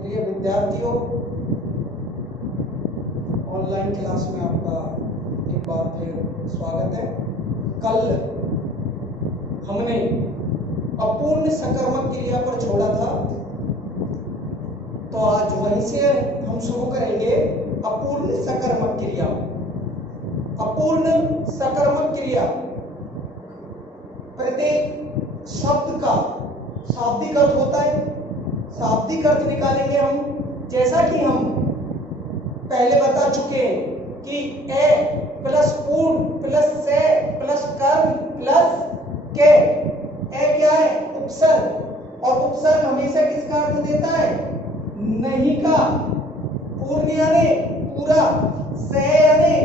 प्रिय विद्यार्थियों, online class में आपका एक बार फिर स्वागत है। कल हमने अपूर्ण सकर्मक क्रिया पर छोड़ा था, तो आज वहीं से हम शुरू करेंगे अपूर्ण सकर्मक क्रिया। अपूर्ण सकर्मक क्रिया प्रत्येक शब्द का शाब्दिक अर्थ होता है। शाब्दिक अर्थ निकालेंगे हम, जैसा कि हम पहले बता चुके हैं कि ए प्लस पूर्ण प्लस से प्लस कर्म प्लस के। ए क्या है? उपसर्ग, और उपसर्ग हमेशा किसका अर्थ देता है? नहीं का। पूर्ण यानी पूरा, से यानी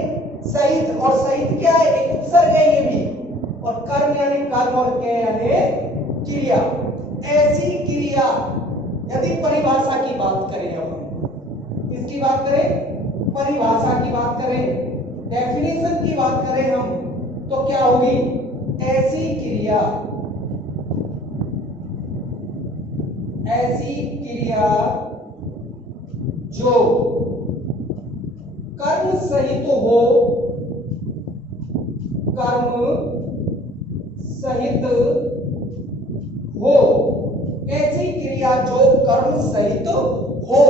सहित, और सहित क्या है? एक उपसर्ग है ये भी, और कर्म यानी कर्म, और के यानी क्रिया। ऐसी क्रिया यदि परिभाषा की बात करें, हम किसकी बात करें? परिभाषा की बात करें, डेफिनेशन की बात करें हम, तो क्या होगी? ऐसी क्रिया, ऐसी क्रिया जो कर्म सहित हो, कर्म सहित हो, ऐसी क्रिया जो कर्म सहित हो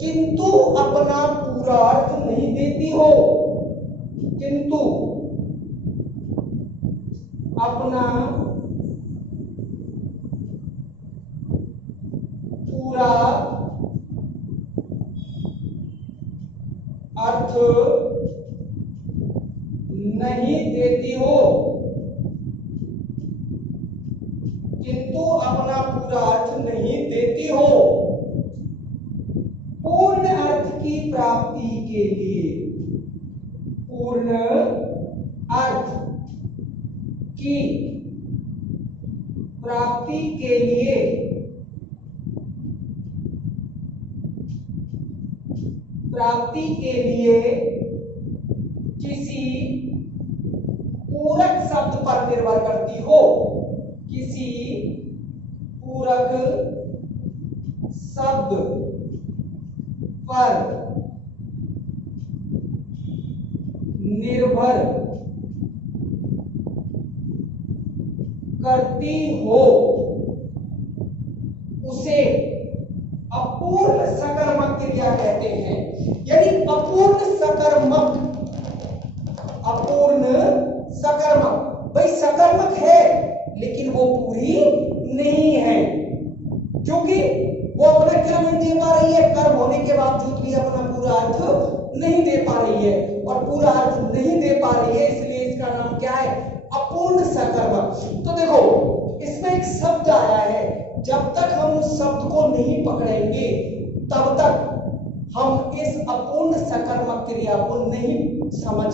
किंतु अपना पूरा अर्थ नहीं देती हो, किंतु अपना पूरा अर्थ नहीं देती हो, किंतु अपना पूरा अर्थ नहीं देती हो। पूर्ण अर्थ की प्राप्ति के लिए, पूर्ण अर्थ की प्राप्ति के लिए किसी पूरक शब्द पर निर्भर करती हो, किसी पूरक शब्द पर निर्भर करती हो, उसे अपूर्ण सकर्मक क्रिया कहते हैं। यानी अपूर्ण सकर्मक, अपूर्ण सकर्मक, भाई सकर्मक है लेकिन वो पूरी नहीं है, क्योंकि वो अपना कर्म नहीं दे पा रही है, कर्म होने के बावजूद भी अपना पूरा अर्थ नहीं दे पा रही है, और पूरा अर्थ नहीं दे पा रही है, इसलिए इसका नाम क्या है? अपूर्ण सकर्मक। तो देखो, इसमें एक शब्द आया है, जब तक हम उस शब्द को नहीं पकड़ेंगे तब तक हम इस अपूर्ण सकर्मक क्रिया को नहीं समझ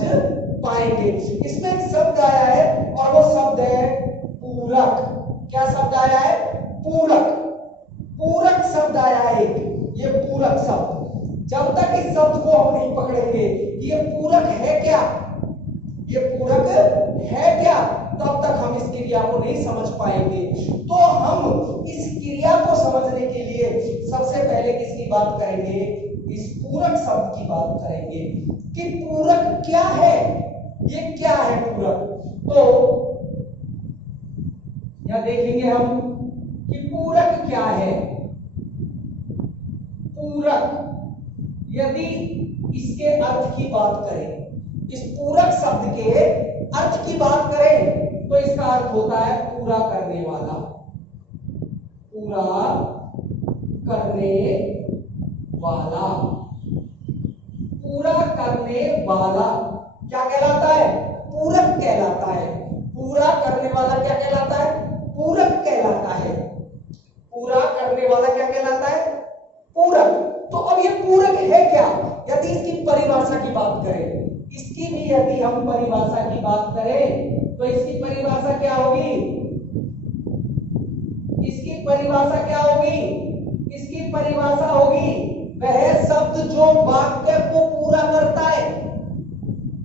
पाएंगे। इसमें एक शब्द आया है, और वो शब्द है पूरक। क्या शब्द आया है? पूरक। पूरक शब्द आया है, ये पूरक शब्द। जब तक इस शब्द को हम नहीं पकड़ेंगे ये पूरक है क्या, ये पूरक है क्या, तब तक हम इस क्रिया को नहीं समझ पाएंगे। तो हम इस क्रिया को समझने के लिए सबसे पहले किसकी बात करेंगे? इस पूरक शब्द की बात करेंगे कि पूरक क्या है, ये क्या है पूरक। तो यह देखेंगे हम कि पूरक क्या है। पूरक, यदि इसके अर्थ की बात करें, इस पूरक शब्द के अर्थ की बात करें, तो इसका अर्थ होता है पूरा करने वाला। पूरा करने वाला, पूरा करने वाला क्या कहलाता है? पूरक कहलाता है। पूरा करने वाला क्या कहलाता है? पूरक कहलाता है। पूरा करने वाला क्या कहलाता है? पूरक। तो अब ये पूरक है क्या? यदि इसकी परिभाषा की बात करें, इसकी भी यदि हम परिभाषा की बात करें, तो इसकी परिभाषा क्या होगी? इसकी परिभाषा क्या होगी? इसकी परिभाषा होगी वह शब्द जो वाक्य को पूरा करता है,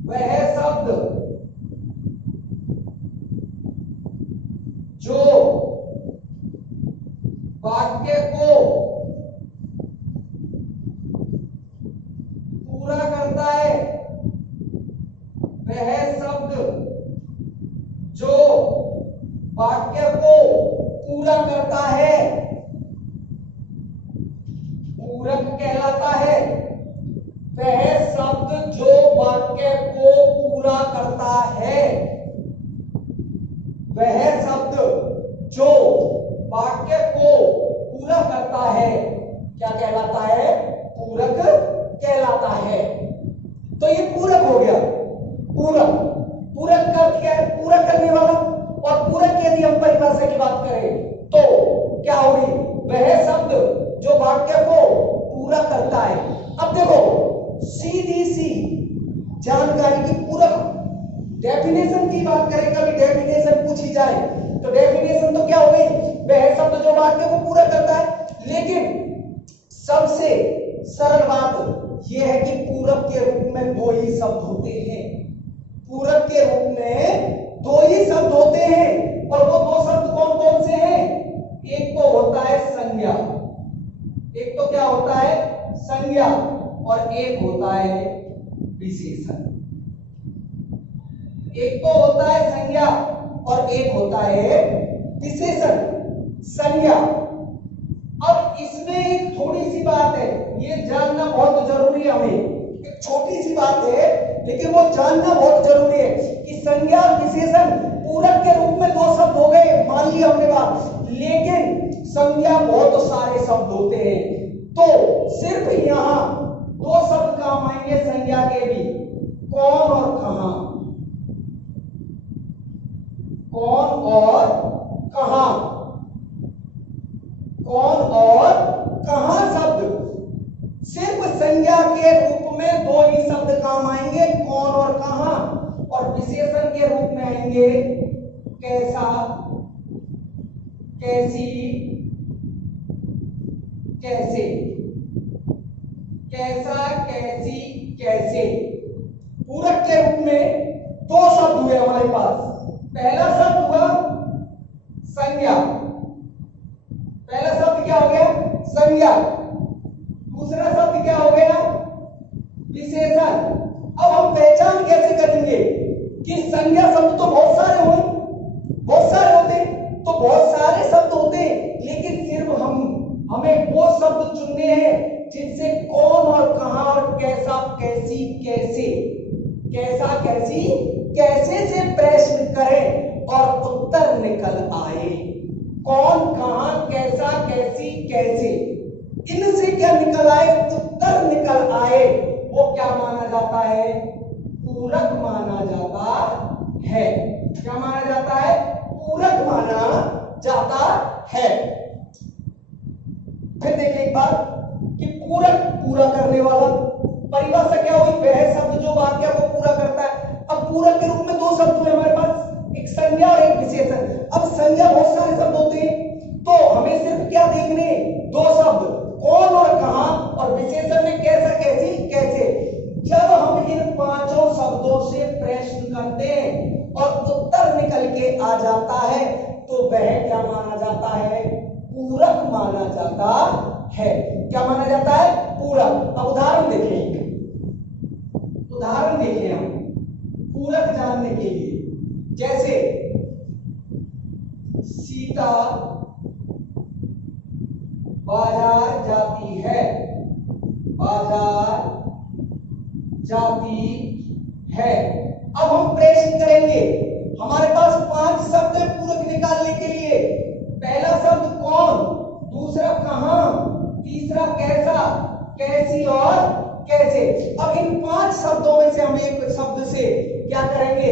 वह शब्द जो वाक्य को पूरक कहलाता है। वह शब्द जो वाक्य को पूरा करता है, वह शब्द जो वाक्य को पूरा करता है क्या कहलाता है? पूरक कहलाता है। तो ये पूरक हो गया। पूरक, पूरक का अर्थ क्या है? पूरा करने वाला। और पूरक की यदि हम परिभाषा की बात करें तो क्या होगी? वह शब्द जो वाक्य को पूरा करता है। अब देखो, सीधी सी जानकारी की पूरक डेफिनेशन की बात करें, कभी डेफिनेशन पूछी जाए तो डेफिनेशन तो क्या हो गई? वह शब्द जो वाक्य को पूरा करता है। लेकिन सबसे सरल बात यह है कि पूरक के रूप में दो ही शब्द होते हैं। पूरक के रूप में दो ही शब्द होते हैं। और वो दो शब्द कौन कौन से हैं? एक तो होता है संज्ञा, एक तो क्या होता है? संज्ञा, और एक होता है विशेषण। एक तो होता है संज्ञा और एक होता है विशेषण। संज्ञा, अब इसमें एक थोड़ी सी बात है, ये जानना बहुत जरूरी है हमें। एक छोटी सी बात है लेकिन वो जानना बहुत जरूरी है कि संज्ञा और विशेषण पूरक के रूप में दो शब्द हो गए, मान लिया हमने बात। लेकिन संज्ञा बहुत सारे शब्द होते हैं, तो सिर्फ यहां दो शब्द काम आएंगे संज्ञा के भी, कौन और कहां। कौन और कहां, कौन और कहां शब्द सिर्फ संज्ञा के रूप में दो ही शब्द काम आएंगे, कौन और कहां। और विशेषण के रूप में आएंगे कैसा, कैसी, कैसे। कैसा, कैसी, कैसे। पूरक के रूप में दो शब्द हुए हमारे पास। पहला शब्द हुआ संज्ञा, पहला शब्द क्या हो गया? संज्ञा। दूसरा शब्द क्या हो गया? विशेषण। अब हम पहचान कैसे करेंगे कि संज्ञा शब्द तो बहुत सारे हुए, बहुत सारे होते हैं, तो बहुत सारे शब्द होते हैं, लेकिन सिर्फ हमें वो शब्द चुनने हैं जिनसे कौन और कहां और कैसा, कैसी, कैसे, कैसा, कैसी, कैसे से प्रश्न करें और उत्तर निकल आए। कौन, कहां, कैसा, कैसी, कैसे, इनसे क्या निकल आए? उत्तर निकल आए। वो क्या माना जाता है? पूरक माना जाता है। क्या माना जाता है? पूरक माना जाता है। फिर देखिए एक बात कि पूरक, पूरा करने वाला, परिभाषा क्या हुई? वह शब्द जो वाक्य को पूरा करता है। अब पूरक के रूप में दो शब्द हुए हमारे पास, एक संज्ञा और एक विशेषण। अब संज्ञा बहुत सारे शब्द होते हैं, तो हमें सिर्फ क्या देखने? दो शब्द, कौन और कहां, और विशेषण में कैसा, कैसी, कैसे। जब हम इन पांचों शब्दों से प्रश्न करते हैं और उत्तर निकल के आ जाता है तो वह क्या माना जाता है? पूरक माना जाता है। क्या माना जाता है? पूरक। अब उदाहरण देखें, उदाहरण देखें हम पूरक जानने के लिए। जैसे सीता बाजार जाती है, बाजार जाती है। अब हम प्रश्न करेंगे, हमारे पास 5 शब्द है पूरक निकालने के लिए। पहला शब्द कौन, दूसरा कहां, तीसरा कैसा, कैसी और कैसे। अब इन 5 शब्दों में से हम एक शब्द से क्या करेंगे?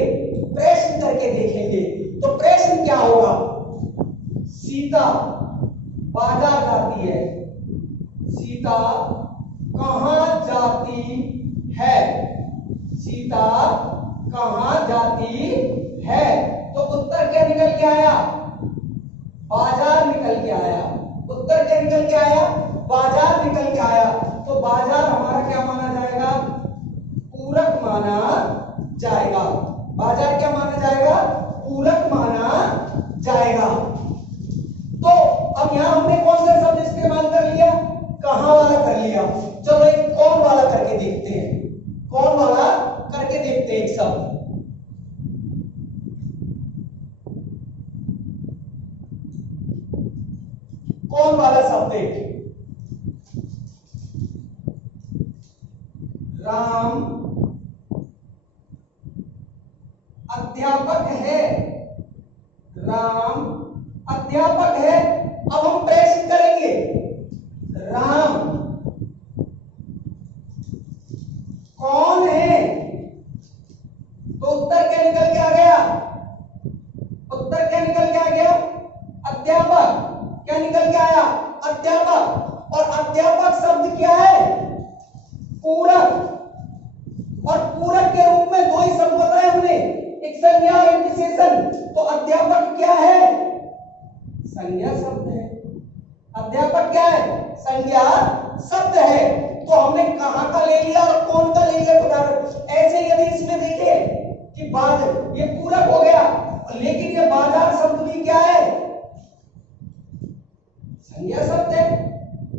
प्रश्न करके देखेंगे। तो प्रश्न क्या होगा? सीता बाजार जाती है, सीता कहां जाती है, सीता कहां जाती है। तो उत्तर क्या निकल के आया? बाजार निकल के आया। उत्तर क्या निकल के आया? बाजार निकल के आया। तो बाजार हमारा क्या माना जाएगा? पूरक माना जाएगा। बाजार क्या माना जाएगा? पूरक माना जाएगा। तो अब यहां हमने कौन सा शब्द इस्तेमाल कर लिया? कहां वाला कर लिया। चलो एक कौन वाला करके देखते हैं, कौन वाला करके देखते हैं एक शब्द। कौन वाला शब्द है? राम अध्यापक है। राम अध्यापक है। अब हम प्रश्न करेंगे, राम कौन है? तो उत्तर क्या निकल के आ गया? उत्तर क्या निकल के आ गया? अध्यापक। क्या निकल के आया? अध्यापक। और अध्यापक शब्द क्या है? पूरक। और पूरक के रूप में दो ही शब्द बताए हमने, एक संज्ञा और एक विशेषण। तो अध्यापक क्या है? संज्ञा शब्द है। अध्यापक क्या है? संज्ञा शब्द है। तो हमने कहां का ले लिया और कौन का ले लिया उदाहरण। ऐसे यदि इसमें देखें कि ये पूरक हो गया, लेकिन ये बाजार शब्द भी क्या है? संज्ञा शब्द है।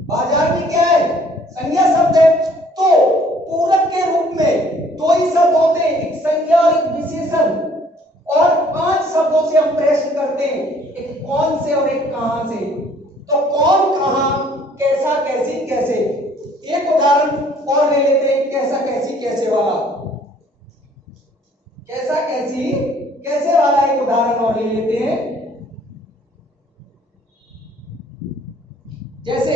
बाजार भी क्या है? संज्ञा शब्द है। तो पूरक के रूप में दो ही शब्द होते हैं, एक संज्ञा और एक विशेषण। और 5 शब्दों से हम प्रश्न करते हैं, एक कौन से और एक कहां से। तो कौन, कहां, कैसा, कैसी, कैसे। एक उदाहरण और ले लेते हैं, कैसा, कैसी, कैसे वाला। कैसा, कैसी, कैसे वाला एक उदाहरण और ले लेते हैं। जैसे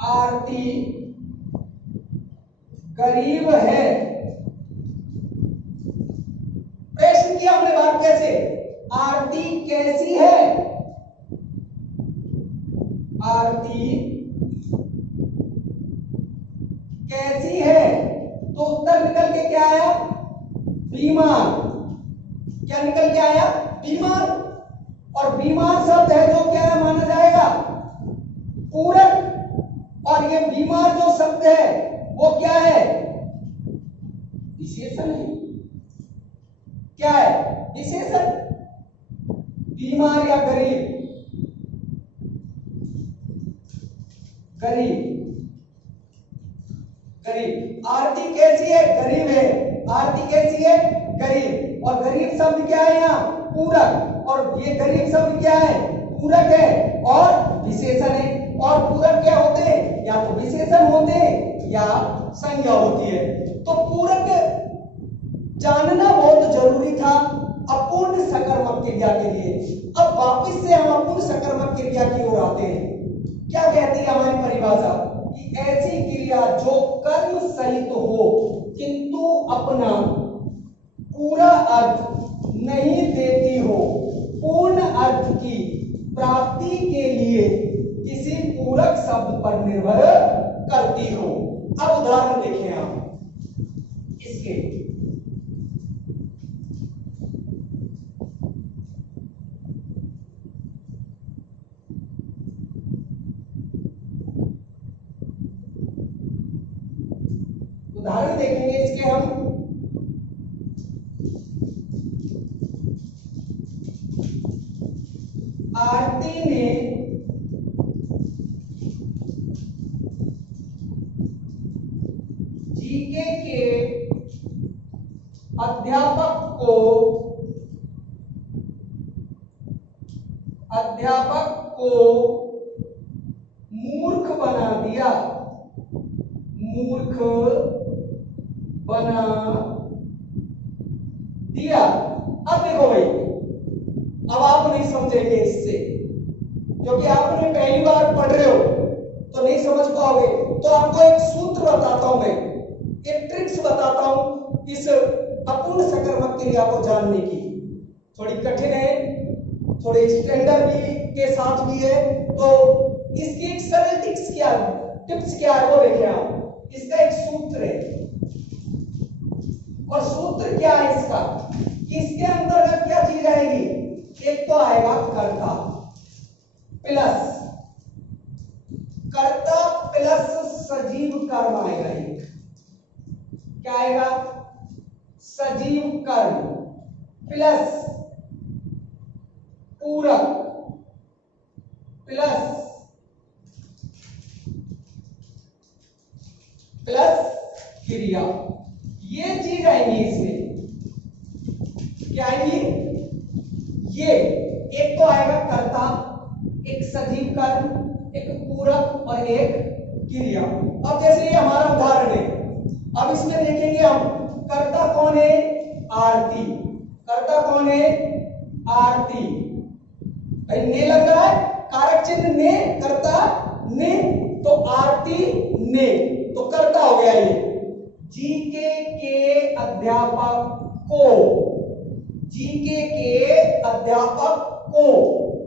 आरती गरीब है। प्रश्न किया हमने वाक्य से, आरती कैसी है? आरती कैसी है? तो उत्तर निकल के क्या आया? बीमार। क्या निकल के आया? बीमार। और बीमार शब्द है जो क्या है माना जाएगा? पूरक। और ये बीमार जो शब्द है वो क्या है? विशेषण है। क्या है? विशेषण। बीमार या गरीब। गरीब, गरीब। आरती कैसी है? गरीब है। आरती कैसी है? गरीब। और गरीब शब्द क्या है यहाँ? पूरक। और ये गरीब शब्द क्या है? पूरक है और विशेषण है। और पूरक क्या होते हैं? या तो विशेषण होते हैं या संज्ञा होती है। तो पूरक जानना बहुत जरूरी था अपूर्ण सकर्मक क्रिया के लिए। अब वापस से हम अपूर्ण सकर्मक क्रिया की ओर आते हैं। क्या कहती है हमारी परिभाषा? कि ऐसी क्रिया जो कर्म सहित हो किंतु अपना पूरा अर्थ नहीं देती हो, पूर्ण अर्थ की प्राप्ति के लिए किसी पूरक शब्द पर निर्भर करती हो। अब उदाहरण देखें आप इसके। उदाहरण देखेंगे इसके हम। आरती ने जीके के अध्यापक को मूर्ख बना दिया। मूर्ख बना दिया। अब देखो भाई, अब आप नहीं समझेंगे इससे, क्योंकि आपने पहली बार पढ़ रहे हो तो नहीं समझ पाओगे। तो आपको एक सूत्र बताता हूं मैं, एक ट्रिक्स बताता हूं इस अपूर्ण सकर्मक क्रिया को जानने की। थोड़ी कठिन है, थोड़े स्टैंडर्ड भी के साथ भी है। तो इसकी एक सरल टिप्स क्या है वो देखिए आप। इसका एक सूत्र है, और सूत्र क्या है इसका? इसके अंतर्गत क्या चीज आएगी? एक तो आएगा कर्ता प्लस सजीव कर्म आएगा। एक क्या आएगा? सजीव कर्म प्लस पूरक प्लस क्रिया। ये चीज आएंगी इसमें। क्या आएंगी? ये एक तो आएगा कर्ता, एक सजीव कर्म, एक पूरक और एक क्रिया। अब जैसे ये हमारा उदाहरण है, अब इसमें देखेंगे हम कर्ता कौन है, आरती। कर्ता कौन है, आरती। भाई ने लग रहा है, कारक चिन्ह ने, कर्ता ने, तो आरती ने, तो कर्ता हो गया ये। जीके के अध्यापक को, जीके के अध्यापक को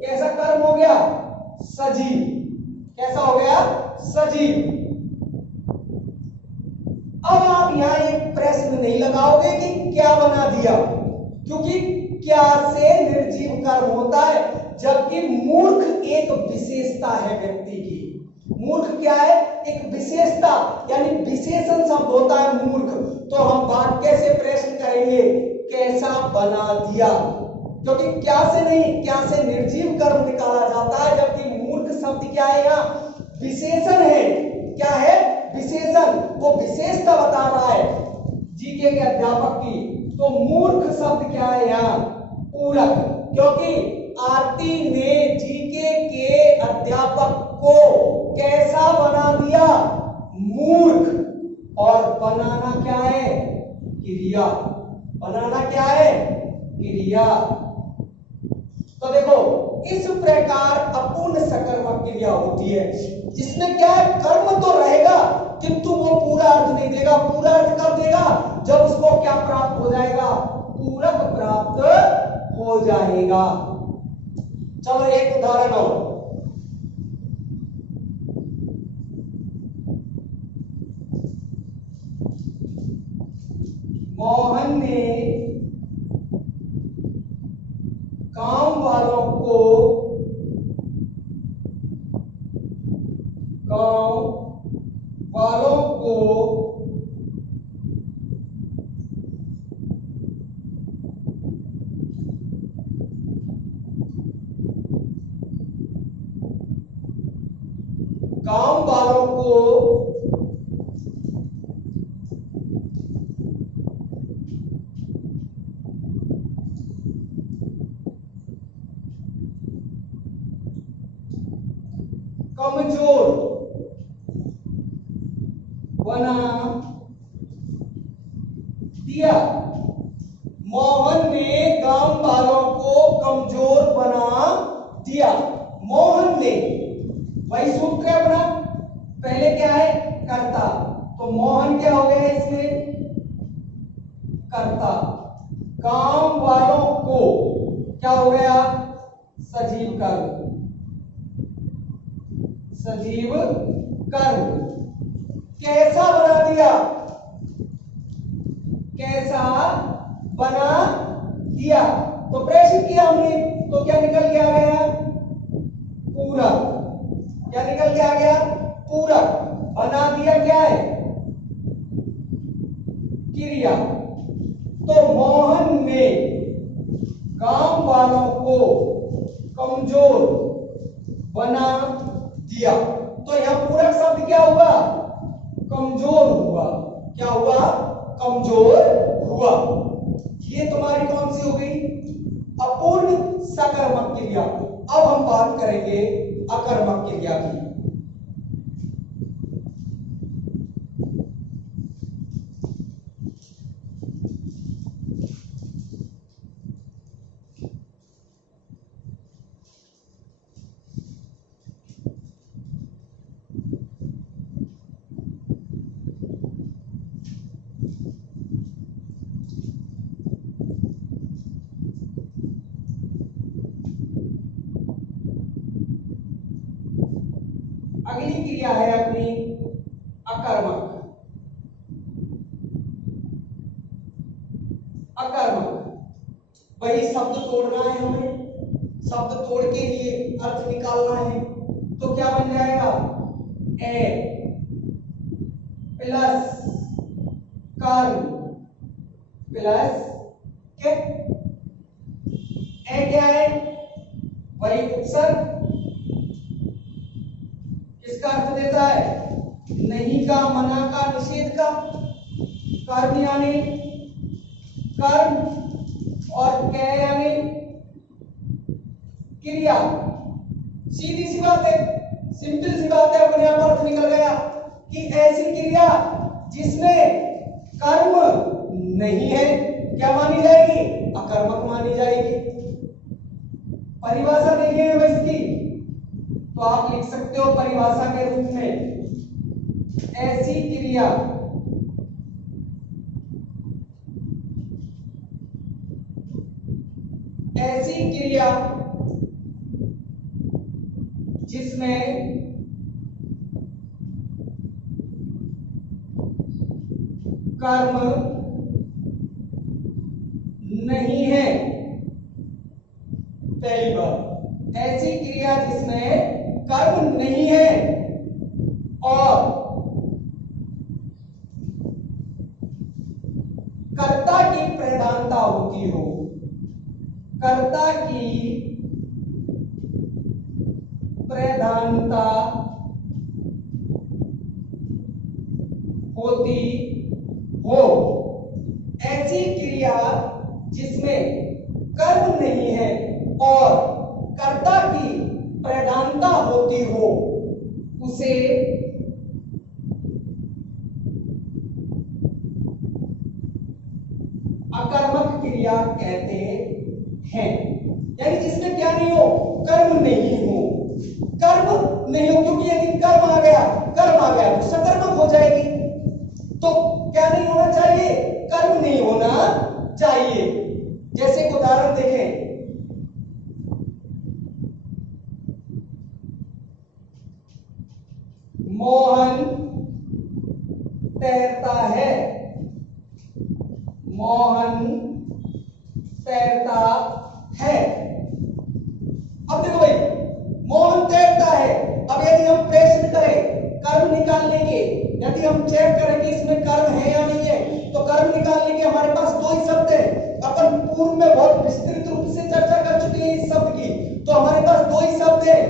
कैसा कर्म हो गया, सजीव। कैसा हो गया, सजीव। अब आप यहां एक प्रश्न नहीं लगाओगे कि क्या बना दिया, क्योंकि क्या से निर्जीव कर्म होता है, जबकि मूर्ख एक विशेषता है व्यक्ति की। मूर्ख क्या है, एक विशेषता, यानी विशेषण शब्द होता है मूर्ख। तो हम वाक्य से प्रश्न करेंगे कैसा बना दिया, क्योंकि क्या से नहीं, क्या से निर्जीव कर्म निकाला जाता है, जबकि मूर्ख शब्द क्या है, यहाँ विशेषण है। क्या है, विशेषण, वो विशेषता बता रहा है जीके के अध्यापक की। तो मूर्ख शब्द क्या है यहाँ, पूरक, क्योंकि आरती ने जीके के अध्यापक को कैसा बना दिया, मूर्ख। और बनाना क्या है, क्रिया। बनाना क्या है, क्रिया। तो देखो इस प्रकार अपूर्ण सकर्मक क्रिया होती है, जिसमें क्या है, कर्म तो रहेगा किंतु वो पूरा अर्थ नहीं देगा। पूरा अर्थ कब देगा, जब उसको क्या प्राप्त हो जाएगा, पूरक प्राप्त हो जाएगा। चलो एक उदाहरण और, मोहन ने काम वालों को, गांव वालों को काम वालों को कमजोर बना दिया। मोहन ने गांव वालों को कमजोर बना दिया। मोहन ने, वही सूत्र है अपना, पहले क्या है, कर्ता, तो मोहन क्या हो गया इसमें, कर्ता। काम वालों को क्या हो गया, सजीव कर्म, सजीव कर्म। कैसा बना दिया, कैसा बना दिया, तो प्रश्न किया हमने, तो क्या निकल के आ गया, पूरक। क्या निकल के आ गया, पूरक। बना दिया क्या है, क्रिया। तो मोहन ने काम वालों को कमजोर बना दिया, तो यहां पूरक शब्द क्या हुआ, कमजोर हुआ। क्या हुआ, कमजोर हुआ। ये तुम्हारी कौन सी हो गई, अपूर्ण सकर्मक क्रिया। अब हम बात करेंगे अकर्मक क्रिया की। अगली क्रिया है अपनी अकर्मक। अकर्मक, वही शब्द तोड़ना है हमें, शब्द तोड़ के लिए अर्थ निकालना है। तो क्या बन जाएगा, ए प्लस कर्म प्लस के, ए क्या है, वही उपसर्ग, किसका अर्थ देता है, नहीं का, मना का, निषेध का। कर्म यानी कर्म, और कै यानी क्रिया। सीधी सी बात है, सिंपल सी बात है, अपने आप अर्थ निकल गया कि ऐसी क्रिया जिसमें कर्म नहीं है क्या मानी जाएगी? अकर्मक मानी जाएगी। परिभाषा देखिए इसकी, तो आप लिख सकते हो परिभाषा के रूप में, ऐसी क्रिया जिसमें कर्म नहीं है। पहली बात, ऐसी क्रिया जिसमें कर्म नहीं है और कर्ता की प्रधानता होती हो, कर्ता की प्रधानता होती हो। ऐसी क्रिया जिसमें कर्म नहीं है और कर्ता की प्रधानता होती हो उसे अकर्मक क्रिया कहते हैं। यानी जिसमें क्या नहीं हो? कर्म नहीं हो। कर्म नहीं हो क्योंकि यदि कर्म आ गया तो सकर्मक हो जाएगी। तो क्या नहीं होना चाहिए? कर्म नहीं होना चाहिए। जैसे एक उदाहरण देखें, मोहन तैरता है, मोहन तैरता है। अब देखो भाई, मोहन तैरता है। अब यदि हम प्रश्न करें कर्म निकालने के, यदि हम चेक करें कि इसमें कर्म है या नहीं है, तो कर्म निकालने के हमारे पास दो ही शब्द हैं। अपन पूर्व में बहुत विस्तृत रूप से चर्चा कर चुके हैं इस शब्द की, तो हमारे पास दो ही शब्द हैं,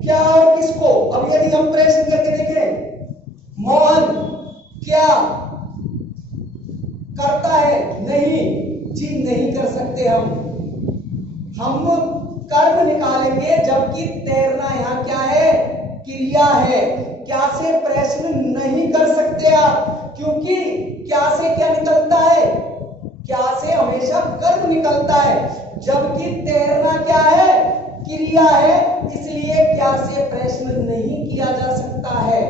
क्या और किसको। अब यदि हम प्रश्न करके देखें, मोहन क्या करता है? नहीं जी, नहीं कर सकते। हम कर्म निकालेंगे, जबकि तैरना यहां क्या है? क्रिया है। क्या से प्रश्न नहीं कर सकते आप, क्योंकि क्या से क्या निकलता है? क्या से हमेशा कर्म निकलता है, जबकि तैरना क्या है? क्रिया है, इसलिए क्या से प्रश्न नहीं किया जा सकता है।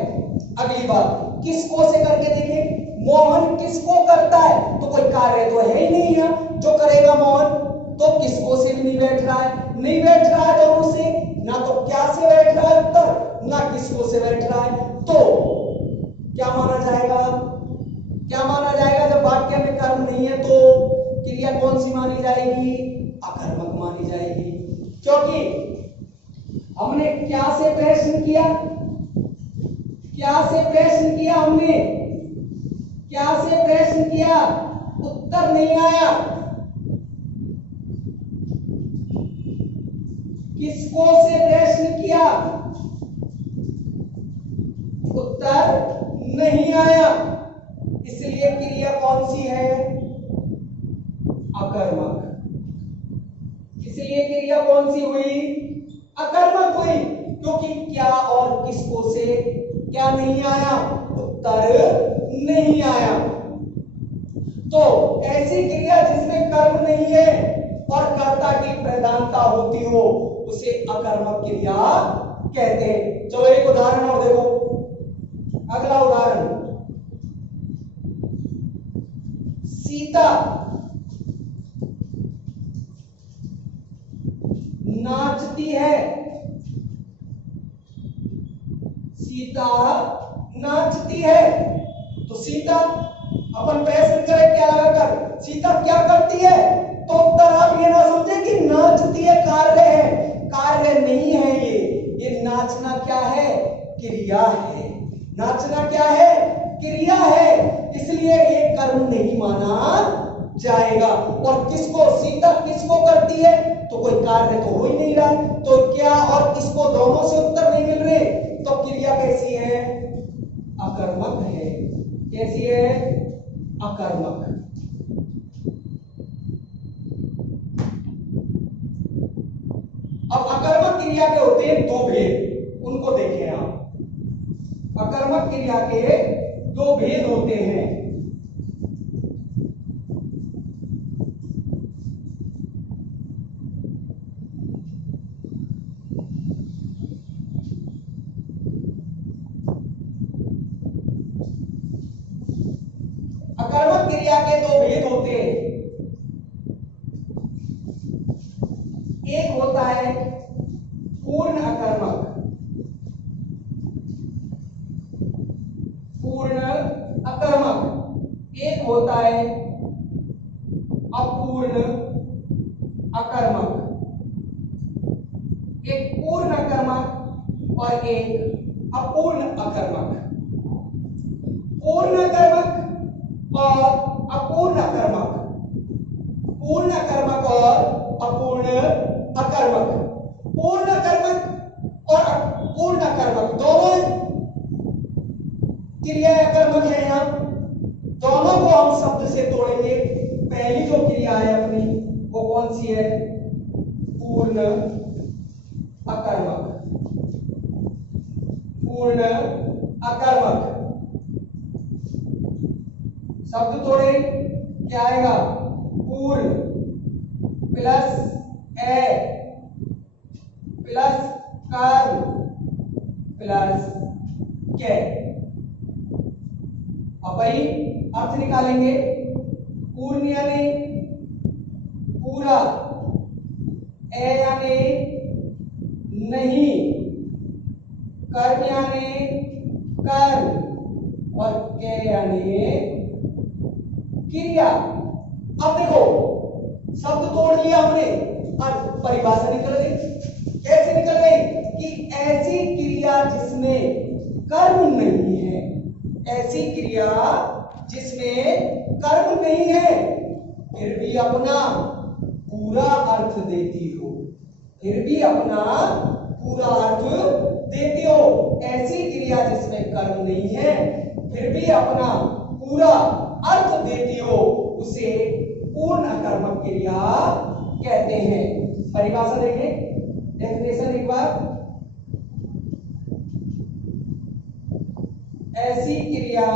अगली बात, किसको से करके देखें। मोहन किसको करता है? तो कोई कार्य तो है ही नहीं है जो करेगा मोहन, तो किसको से भी नहीं बैठ रहा है, नहीं बैठ रहा है दोनों से, ना तो क्या से बैठ रहा है उत्तर, ना किसको से बैठ रहा है। तो क्या माना जाएगा? क्या माना जाएगा? जब वाक्य में कर्म नहीं है तो क्रिया कौन सी मानी जाएगी? अकर्मक मानी जाएगी, क्योंकि हमने क्या से प्रश्न किया, क्या से प्रश्न किया, हमने क्या से प्रश्न किया, उत्तर नहीं आया। किसको से प्रश्न किया, उत्तर नहीं आया, इसलिए क्रिया कौन सी है? अकर्मक। इसलिए क्रिया कौन सी हुई? अकर्मक हुई, क्योंकि क्या और किसको से क्या नहीं आया? उत्तर नहीं आया। तो ऐसी क्रिया जिसमें कर्म नहीं है और कर्ता की प्रधानता होती हो उसे अकर्मक क्रिया कहते हैं। चलो एक उदाहरण और देखो। अगला उदाहरण, सीता नाचती है, सीता नाचती है। तो सीता, अपन प्रश्न करें क्या लगाकर, सीता क्या करती है? तो उत्तर आप ये ना समझे कि नाचती है कार्य है, कार्य नहीं है। ये नाचना क्या है? क्रिया है। नाचना क्या है? क्रिया है, इसलिए ये कर्म नहीं माना जाएगा। और किसको, सीता किसको करती है? तो कोई कार्य तो हो ही नहीं रहा, तो क्या और किसको, दोनों से उत्तर नहीं मिल रहे, तो क्रिया कैसी है? अकर्मक है। कैसी है? अकर्मक। अब अकर्मक क्रिया के होते हैं दो भेद, उनको देखें आप। क्रिया के दो भेद होते हैं। अकर्मक क्रिया के दो भेद होते हैं। एक होता है पूर्ण अकर्मक, पूर्ण अकर्मक। एक होता है अपूर्ण अकर्मक। एक पूर्ण अकर्मक और एक अपूर्ण अकर्मक। पूर्ण अकर्मक और अपूर्ण अकर्मक, पूर्ण अकर्मक और अपूर्ण अकर्मक। पूर्ण अकर्मक और अपूर्ण अकर्मक दोनों क्रिया अकर्मक है। यहां दोनों को हम शब्द से तोड़ेंगे। पहली जो क्रिया है अपनी वो कौन सी है? पूर्ण अकर्मक। पूर्ण अकर्मक शब्द तोड़े क्या आएगा? पूर्ण प्लस ए प्लस कर्म प्लस के। अब भाई अर्थ निकालेंगे। पूर्ण यानी पूरा, ए यानी नहीं, कर्म यानी कर्म और के यानी क्रिया। अब देखो शब्द तोड़ लिया हमने, अब परिभाषा निकल गई। कैसे निकल गई? कि ऐसी क्रिया जिसमें कर्म नहीं है, ऐसी क्रिया जिसमें कर्म नहीं है फिर भी अपना पूरा अर्थ देती हो, फिर भी अपना पूरा अर्थ देती हो। ऐसी क्रिया जिसमें कर्म नहीं है फिर भी अपना पूरा अर्थ देती हो उसे पूर्ण अकर्मक क्रिया कहते हैं। परिभाषा देखें, डेफिनेशन एक बार। ऐसी क्रिया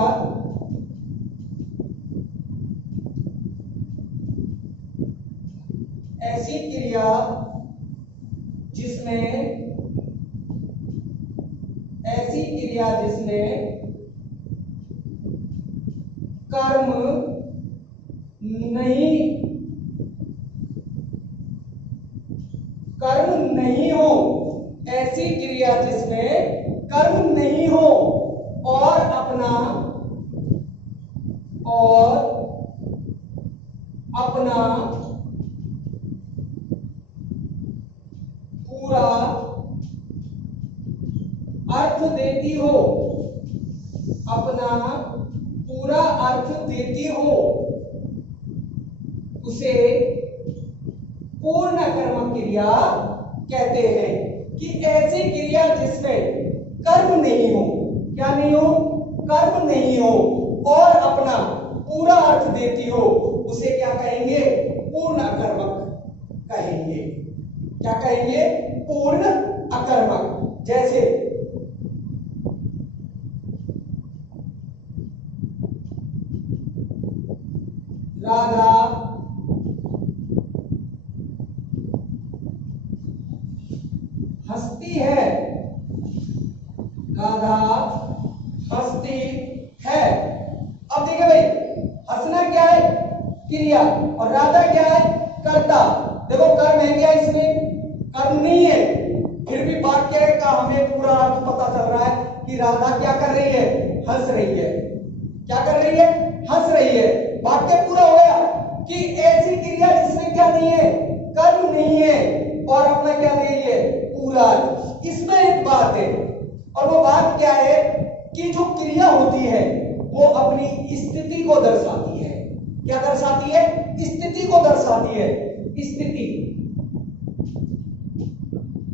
जिसमें कर्म नहीं हो, ऐसी क्रिया जिसमें कर्म नहीं हो और अपना पूरा अर्थ देती हो, अपना पूरा अर्थ देती हो उसे पूर्ण अकर्मक क्रिया कहते हैं। कि ऐसी क्रिया जिसमें कर्म नहीं हो, क्या नहीं हो? कर्म नहीं हो और अपना पूरा अर्थ देती हो उसे क्या कहेंगे? पूर्ण अकर्मक कहेंगे। क्या कहेंगे? पूर्ण अकर्मक। जैसे राधा हंसती है, राधा हंसती है। अब देखिए भाई, हंसना क्या है? क्रिया, और राधा क्या है? कर्ता। देखो कर्म है क्या इसमें? कर्म नहीं है, फिर भी वाक्य का हमें पूरा अर्थ पता चल रहा है कि राधा क्या कर रही है? हंस रही है। क्या कर रही है? हंस रही है। वाक्य पूरा हो गया कि ऐसी क्रिया जिसमें क्या नहीं है? कर्म नहीं है और अपना क्या दे रही है? पूरा। इसमें एक बात है, और वो बात क्या है? कि जो क्रिया होती है वो अपनी स्थिति को दर्शाती है। क्या दर्शाती है? स्थिति को दर्शाती है।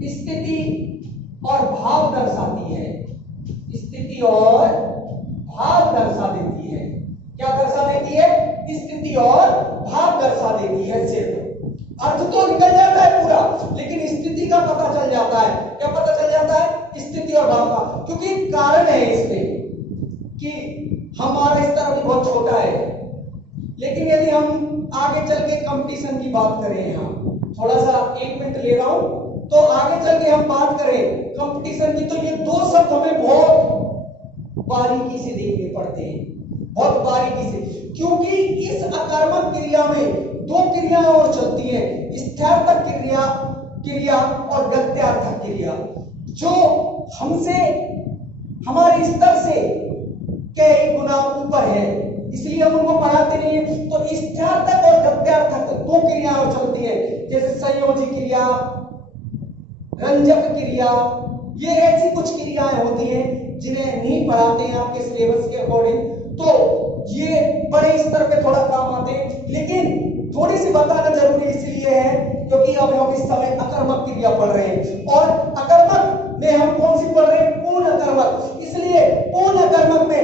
स्थिति और भाव दर्शाती है। स्थिति और भाव दर्शा देती है। क्या दर्शा देती है? स्थिति और भाव दर्शा देती है। सिर्फ अर्थ तो निकल जाता है पूरा, लेकिन स्थिति का पता चल जाता है। क्या पता चल जाता है? स्थिति और भाव का, क्योंकि कारण है इसमें। कि हमारा स्तर अभी बहुत छोटा है, लेकिन यदि हम आगे चल के कंपटीशन की बात करें, यहाँ थोड़ा सा 1 मिनट ले रहा हूं, तो आगे चल के हम बात करें कंपटीशन की, तो ये 2 शब्द हमें बहुत बारीकी से देखने पड़ते हैं, बहुत बारीकी से, क्योंकि इस अकर्मक क्रिया में 2 क्रियाएं और चलती है, स्थार्थक क्रिया और गत्यार्थक क्रिया, जो हमसे हमारे स्तर से कई गुना ऊपर है, इसलिए हम उनको पढ़ाते नहीं है। तो स्थार्थक और गत्यार्थक 2 क्रियाएं और चलती है, जैसे संयोजी क्रिया, रंजक क्रिया, ये ऐसी कुछ क्रियाएं होती हैं जिन्हें नहीं पढ़ाते हैं आपके सिलेबस के अकॉर्डिंग, तो ये बड़े स्तर पे थोड़ा काम आते हैं, लेकिन थोड़ी सी बताना जरूरी इसलिए है क्योंकि अब हम इस समय अकर्मक क्रिया पढ़ रहे हैं, और अकर्मक में हम कौन सी पढ़ रहे हैं? पूर्ण अकर्मक। इसलिए पूर्ण अकर्मक में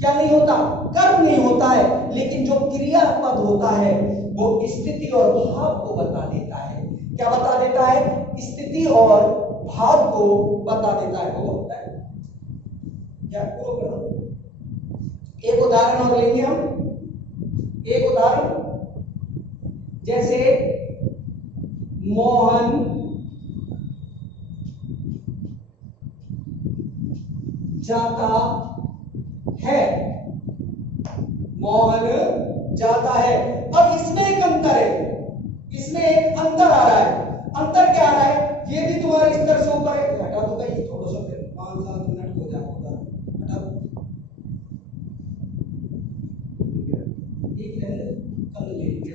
क्या नहीं होता? कर्म नहीं होता है, लेकिन जो क्रियापद होता है वो स्थिति और भाव को बता देता है। क्या बता देता है? स्थिति और भाव को बता देता है। वो होता है क्या? एक उदाहरण और लेंगे हम, एक उदाहरण, जैसे मोहन जाता है, मोहन जाता है। अब इसमें एक अंतर है, इसमें एक अंतर आ रहा है। अंतर क्या आ रहा है? ये भी तुम्हारे स्तर से ऊपर है, हटा दो भाई थोड़ा सा, फिर 5-7 मिनट हो जाएगा, हटा दो, एक कल लेंगे।